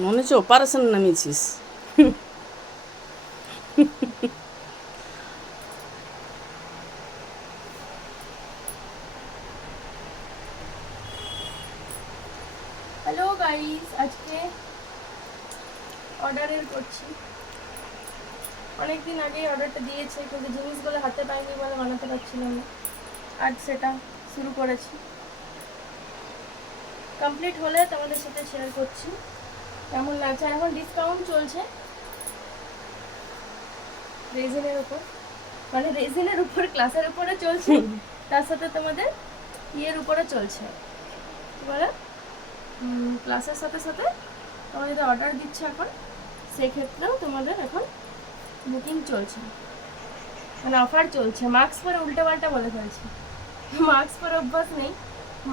মনে হচ্ছে operation নামিয়েছিস। Hello guys, আজকে অর্ডারের করছি। অনেকদিন আগেই অর্ডারটা দিয়েছে, কিন্তু জিনিসগুলো হাতে পাইনি বলে বানাতে পারছিলাম না। আজ সেটা শুরু করেছি। কমপ্লিট হলে তোমাদের সাথে শেয়ার করছি কেমন লাগছে। এখন ডিসকাউন্ট চলছে রেজিনের উপর, মানে রেজিনের উপর ক্লাসের উপরে চলছে, তার সাথে তোমাদের ইয়ের উপরে চলছে, কি বলে, ক্লাসের সাথে সাথে তোমরা যদি অর্ডার দিচ্ছ এখন, সেক্ষেত্রেও তোমাদের এখন বুকিং চলছে, মানে অফার চলছে। মাস্ক পরে উল্টোপাল্টা বলে ফেলছি, মাস্ক পরে অভ্যাস নেই,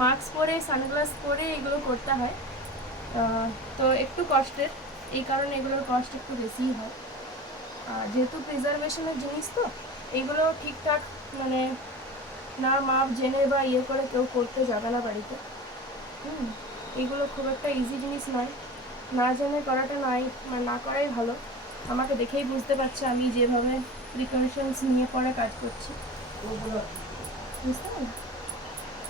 মাস্ক পরে সানগ্লাস পরে এগুলো করতে হয়, তো একটু কষ্টের, এই কারণে এগুলোর কস্ট একটু বেশিই হয়। আর যেহেতু প্রিজারভেশনের জিনিস, তো এইগুলো ঠিকঠাক মানে না মাপ জেনে বা ইয়ে করে কেউ করতে যাবে না বাড়িতে। এইগুলো খুব একটা ইজি জিনিস নয়, না জেনে করাটা মানে না করাই ভালো। আমাকে দেখেই বুঝতে পারছে আমি যেভাবে প্রিকশনস নিয়ে পরে কাজ করছি, বুঝতে পারলাম।